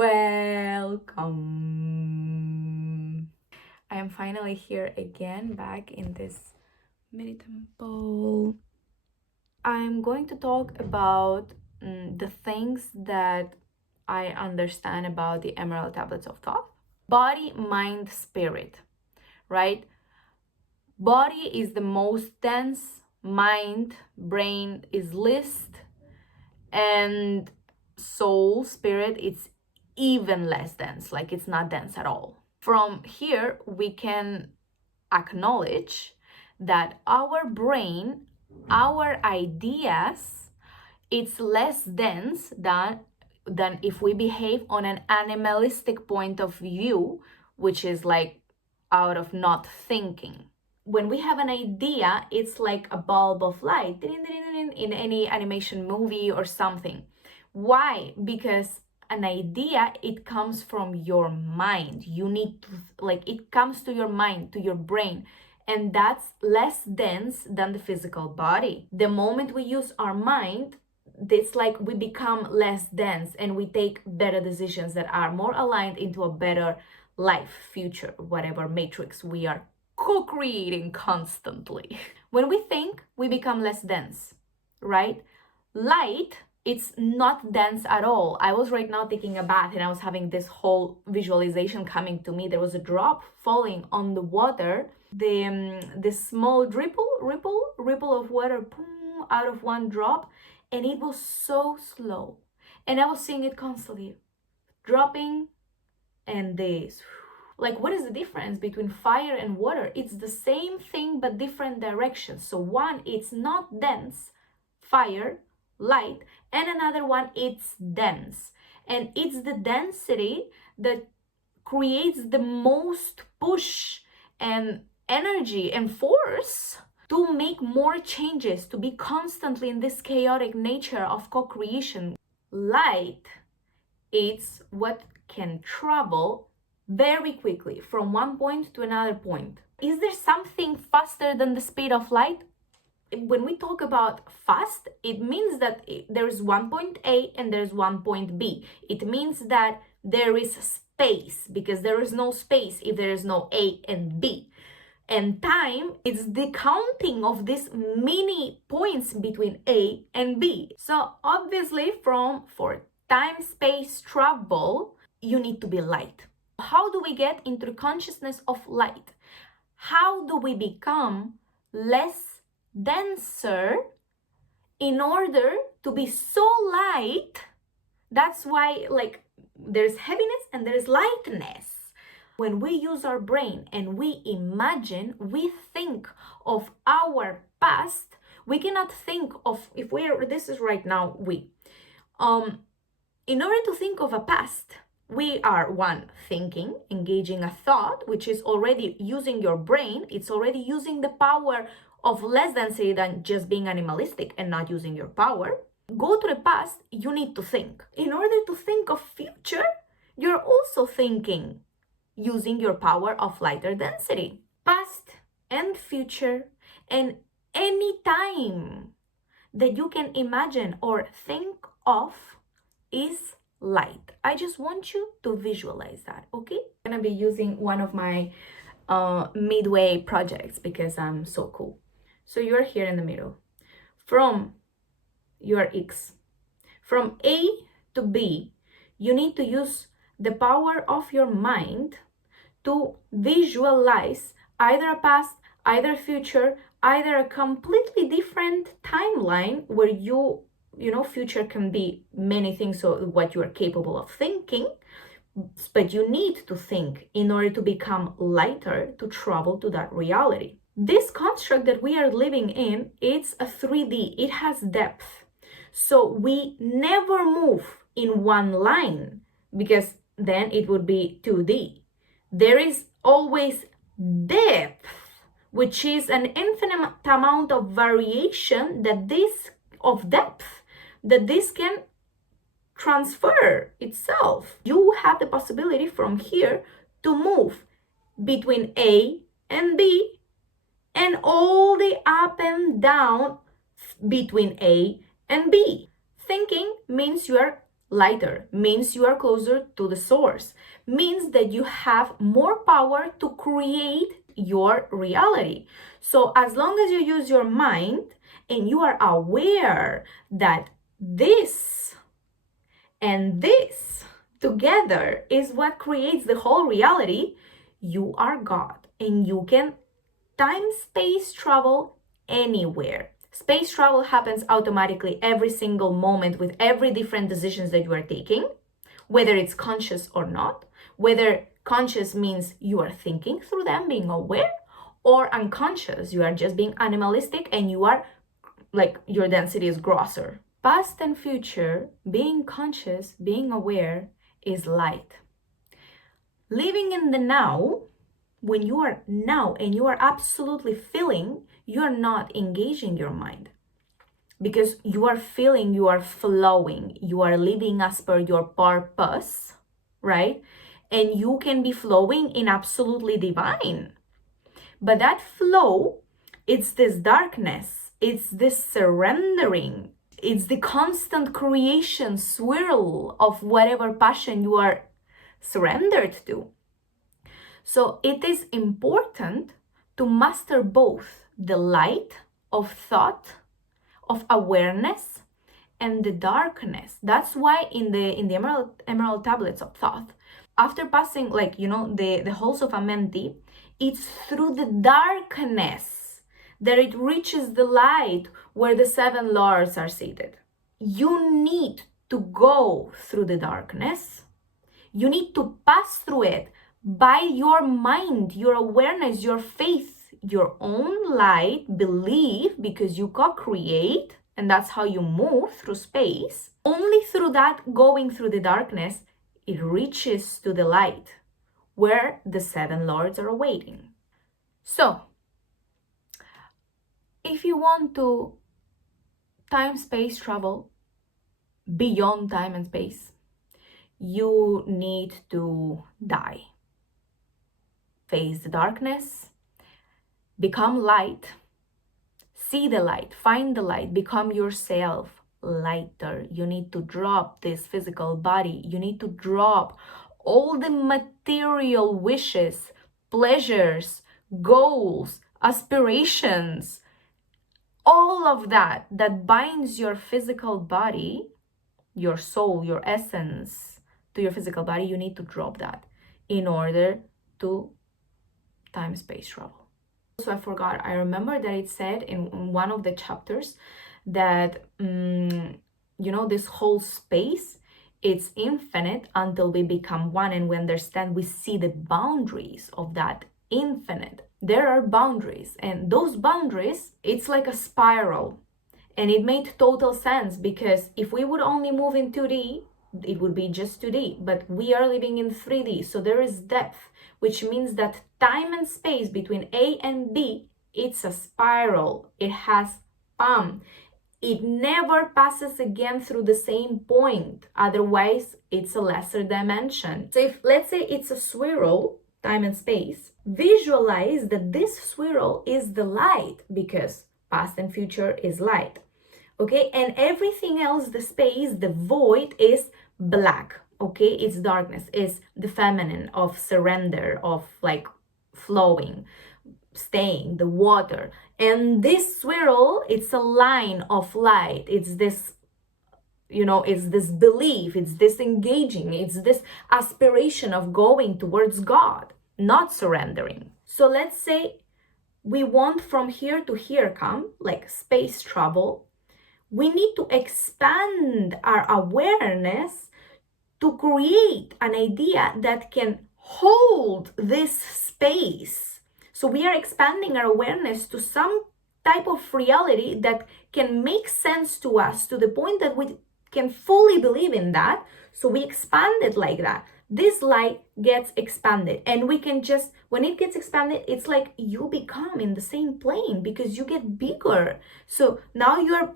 Welcome. I am finally here again, back in this mini temple. I'm going to talk about the things that I understand about the Emerald Tablets of Thoth. Body, mind, spirit, right? Body is the most dense, mind, brain is least, and soul, spirit, it's even less dense, like it's not dense at all. From here, we can acknowledge that our brain, our ideas, it's less dense than if we behave on an animalistic point of view, which is like out of not thinking. When we have an idea, it's like a bulb of light in any animation movie or something. Why? Because an idea, it comes from your mind. You need to, like, it comes to your mind, to your brain, and that's less dense than the physical body. The moment we use our mind, it's like we become less dense and we take better decisions that are more aligned into a better life, future, whatever matrix we are co-creating constantly. When we think, we become less dense, right? Light, it's not dense at all. I was right now taking a bath and I was having this whole visualization coming to me. There was a drop falling on the water. The small ripple of water, boom, out of one drop, and it was so slow. And I was seeing it constantly, dropping, and this. Like, what is the difference between fire and water? It's the same thing but different directions. So one, it's not dense, fire, light, and another one, it's dense. And it's the density that creates the most push and energy and force to make more changes, to be constantly in this chaotic nature of co-creation. Light, it's what can travel very quickly from one point to another point. Is there something faster than the speed of light? When we talk about fast, it means that there's one point A and there's one point B. It means that there is space, because there is no space if there is no A and B. And time, it's the counting of these mini points between A and B. So obviously for time-space travel, you need to be light. How do we get into the consciousness of light? How do we become less denser in order to be so light? That's why, like, there's heaviness and there's lightness. When we use our brain and we imagine, we think of our past, we cannot think of, if we're, this is right now, in order to think of a past, we are one, thinking, engaging a thought, which is already using your brain. It's already using the power of less density than just being animalistic and not using your power. Go to the past, you need to think. In order to think of future, you're also thinking using your power of lighter density. Past and future and any time that you can imagine or think of is light. I just want you to visualize that, okay? I'm gonna be using one of my midway projects because I'm so cool. So you're here in the middle. From your X, from A to B, you need to use the power of your mind to visualize either a past, either future, either a completely different timeline where you know, future can be many things, so what you are capable of thinking, but you need to think in order to become lighter to travel to that reality. This construct that we are living in, it's a 3D, it has depth. So we never move in one line, because then it would be 2D. There is always depth, which is an infinite amount of variation that this can transfer itself. You have the possibility from here to move between A and B and all the up and down between A and B. Thinking means you are lighter, means you are closer to the source, means that you have more power to create your reality. So as long as you use your mind and you are aware that this and this together is what creates the whole reality, you are God and you can time-space travel anywhere. Space travel happens automatically every single moment with every different decisions that you are taking, whether it's conscious or not, whether conscious means you are thinking through them, being aware, or unconscious, you are just being animalistic and you are like your density is grosser. Past and future, being conscious, being aware is light. Living in the now, when you are now and you are absolutely feeling, you are not engaging your mind because you are feeling, you are flowing, you are living as per your purpose, right? And you can be flowing in absolutely divine. But that flow, it's this darkness, it's this surrendering, it's the constant creation swirl of whatever passion you are surrendered to. So it is important to master both the light of thought, of awareness, and the darkness. That's why in the emerald tablets of thought, after passing the halls of Amenti, it's through the darkness that it reaches the light where the 7 lords are seated. You need to go through the darkness. You need to pass through it by your mind, your awareness, your faith, your own light, belief, because you co-create, and that's how you move through space. Only through that, going through the darkness, it reaches to the light, where the 7 lords are awaiting. So, if you want to time-space travel beyond time and space, you need to die. Face the darkness, become light, see the light, find the light, become yourself lighter. You need to drop this physical body. You need to drop all the material wishes, pleasures, goals, aspirations, all of that binds your physical body, your soul, your essence to your physical body. You need to drop that in order to time-space travel. So I remember that it said in one of the chapters that this whole space, it's infinite until we become one and we understand, we see the boundaries of that infinite. There are boundaries, and those boundaries, it's like a spiral. And it made total sense, because if we would only move in 2D, it would be just 2D, but we are living in 3D. So there is depth, which means that time and space between A and B, it's a spiral. It has it never passes again through the same point. Otherwise, it's a lesser dimension. So if, let's say, it's a swirl, time and space, visualize that this swirl is the light, because past and future is light. Okay, and everything else, the space, the void, is black. Okay, it's darkness, is the feminine of surrender, of like flowing, staying, the water. And this swirl, it's a line of light. It's this, it's this belief, it's this engaging, it's this aspiration of going towards God, not surrendering. So let's say we want from here to here come, like space travel. We need to expand our awareness to create an idea that can hold this space. So we are expanding our awareness to some type of reality that can make sense to us, to the point that we can fully believe in that. So we expand it like that. This light gets expanded, and we can just, when it gets expanded, it's like you become in the same plane because you get bigger. So now you're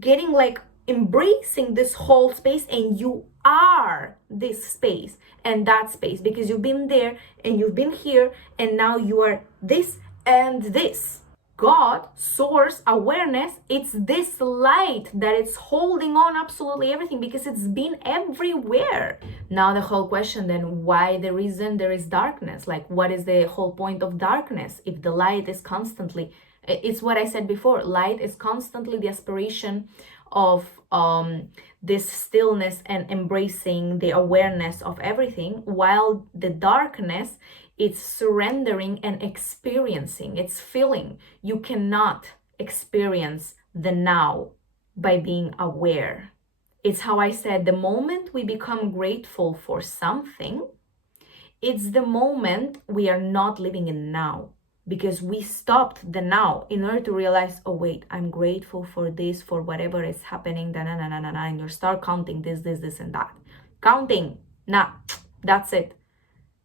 getting like embracing this whole space, and you are this space and that space, because you've been there and you've been here, and now you are this and this. God, source, awareness, it's this light that it's holding on absolutely everything because it's been everywhere. Now the whole question then, why the reason there is darkness? Like, what is the whole point of darkness if the light is constantly, it's what I said before, light is constantly the aspiration of this stillness and embracing the awareness of everything, while the darkness, it's surrendering and experiencing, it's feeling. You cannot experience the now by being aware. It's how I said, the moment we become grateful for something, it's the moment we are not living in now, because we stopped the now in order to realize, oh wait, I'm grateful for this, for whatever is happening, and you start counting this, and that. Counting, nah, that's it.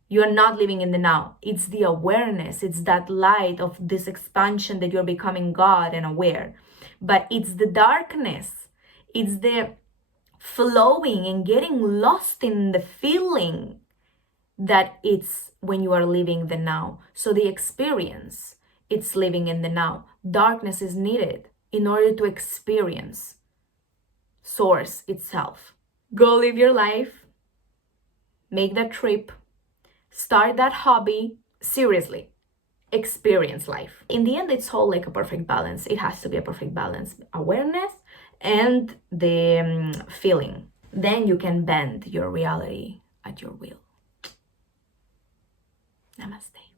You are not living in the now. It's the awareness. It's that light of this expansion that you're becoming God and aware. But it's the darkness. It's the flowing and getting lost in the feeling that it's when you are living the now. So the experience, it's living in the now. Darkness is needed in order to experience source itself. Go live your life. Make that trip. Start that hobby. Seriously, experience life. In the end, it's all like a perfect balance. It has to be a perfect balance. Awareness and the feeling. Then you can bend your reality at your will. Namaste.